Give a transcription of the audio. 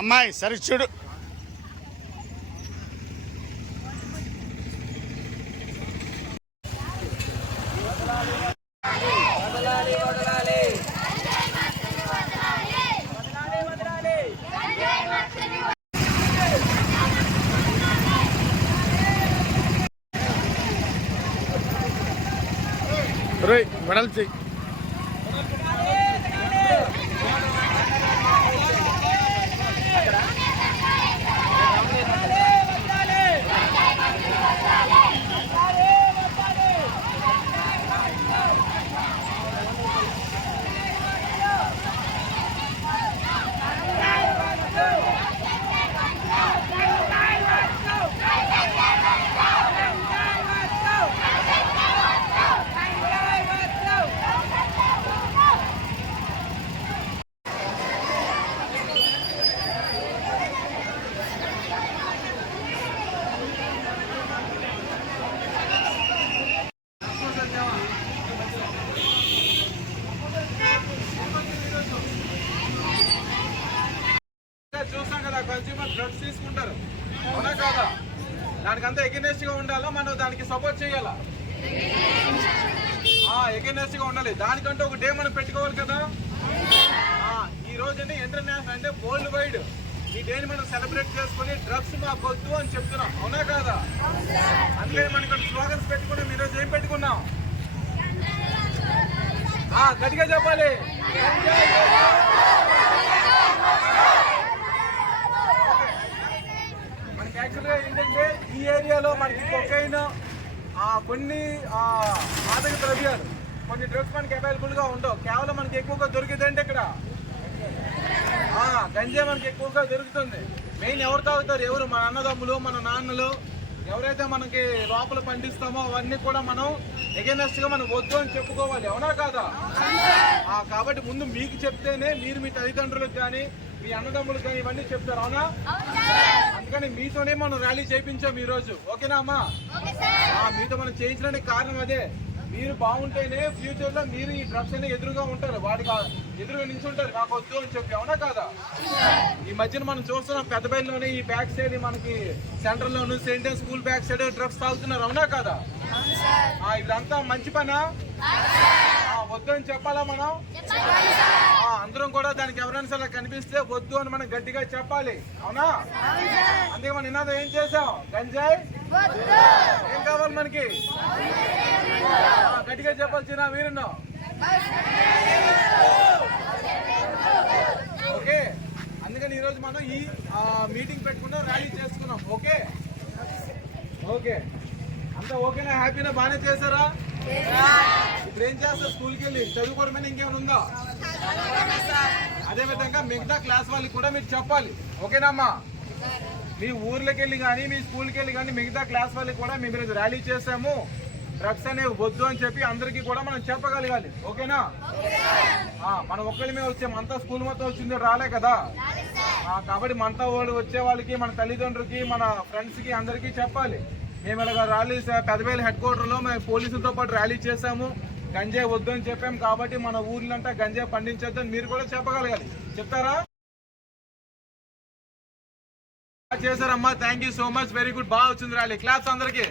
అమ్మాయి సరి చూడు. వెడల్చి చూస్తాం కదా, కన్స్యూమర్ డ్రగ్స్ తీసుకుంటారు, అవునా కాదా? దానికంతా ఎగెనెస్ట్ గా ఉండాలా, మనం దానికి సపోర్ట్ చేయాలా? ఎగెనెస్ట్ గా ఉండాలి. దానికంటే ఒక డే మనం పెట్టుకోవాలి కదా. ఈ రోజు అంటే ఇంటర్నేషనల్ అంటే వరల్డ్ వైడ్ ఈ డేని మనం సెలబ్రేట్ చేసుకుని డ్రగ్స్ మాకు వద్దు అని చెప్తున్నాం, అవునా కాదా? అందుకని మనం ఇక్కడ స్లోగన్స్ పెట్టుకున్నాం. ఈరోజు ఏం పెట్టుకున్నాం? గట్టిగా చెప్పాలి. మనకి యాక్చువల్గా ఏంటంటే ఈ ఏరియాలో మనకి కొకైన్, కొన్ని మాదక ద్రవ్యాలు, కొన్ని డ్రగ్స్ మనకి అవైలబుల్ గా ఉండవు. కేవలం మనకి ఎక్కువగా దొరికింది అంటే ఇక్కడ గంజా మనకి ఎక్కువగా దొరుకుతుంది. మెయిన్ ఎవరు తాగుతారు? ఎవరు? మన అన్నదమ్ములు, మన నాన్నలు, ఎవరైతే మనకి లోపల పండిస్తామో అవన్నీ కూడా మనం ఎగెనెస్ట్ గా మనం వద్దు అని చెప్పుకోవాలి, అవునా కాదా? కాబట్టి ముందు మీకు చెప్తేనే మీరు మీ తల్లిదండ్రులకు కానీ మీ అన్నదమ్ములకు కానీ ఇవన్నీ చెప్తారు, అవునా? అందుకని మీతోనే మనం ర్యాలీ చేయించాం ఈ రోజు, ఓకేనా అమ్మా? మీతో మనం చేయించడానికి కారణం అదే. మీరు బాగుంటేనే ఫ్యూచర్ లో మీరు ఈ డ్రగ్స్ అనే ఎదురుగా ఉంటారు, వాడికి ఎదురుగా నించుంటారు నాకు వద్దు అని చెప్పి, అవునా కాదా? ఈ మధ్యన మనం చూస్తున్నాం పెద్దపల్లిలోనే ఈ బ్యాక్ సైడ్ మనకి సెంటర్ లోను saint school back side drugs తాగుతున్నారు, అవునా కాదా? ఇదంతా మంచి పనా? వద్దు అని చెప్పాలా మనం? అందరం కూడా దానికి ఎవరైనా అలా కనిపిస్తే వద్దు అని మనం గట్టిగా చెప్పాలి, అవునా? అందుకే మనం నినాదం ఏం చేసాం? గంజాయి ఏం కావాలి మనకి? గట్టిగా చెప్పాల్సిన వీరున్నా. ఓకే, అందుకని ఈరోజు మనం ఈ మీటింగ్ పెట్టుకున్నాం, ర్యాలీ చేసుకున్నాం. ఓకే ఓకే అంతా ఓకేనా? హ్యాపీనా? బాగానే చేశారా? ఇప్పుడు ఏం చేస్తారు? స్కూల్కి వెళ్ళి చదువుకోవడం మీద ఇంకేమైనా ఉందా? అదే విధంగా మిగతా క్లాస్ వాళ్ళకి కూడా మీరు చెప్పాలి, ఓకేనమ్మా? మీ ఊర్లోకి వెళ్ళి కానీ మీ స్కూల్కి వెళ్ళి కానీ మిగతా క్లాస్ వాళ్ళకి కూడా మేము ఈరోజు ర్యాలీ చేసాము, డ్రగ్స్ అనేవి వద్దు అని చెప్పి అందరికీ కూడా మనం చెప్పగలగాలి, ఓకేనా? మనం ఒక్కరి మీద వచ్చే మనతో స్కూల్ మొత్తం వచ్చింది రాలే కదా. కాబట్టి మనతో వాళ్ళు వచ్చే వాళ్ళకి, మన తల్లిదండ్రులకి, మన ఫ్రెండ్స్కి అందరికీ చెప్పాలి. మేము ఇలాగ ర్యాలీ పెద్దపల్లి హెడ్ క్వార్టర్లో మేము పోలీసులతో పాటు ర్యాలీ చేసాము, గంజాయి వద్దు అని చెప్పాము. కాబట్టి మన ఊర్లంతా గంజాయి పండించొద్దని మీరు కూడా చెప్పగలగాలి. చెప్తారా? చేశారమ్మా, thank you so much, very good. బాగా వచ్చింది ర్యాలీ. క్లాస్ అందరికీ.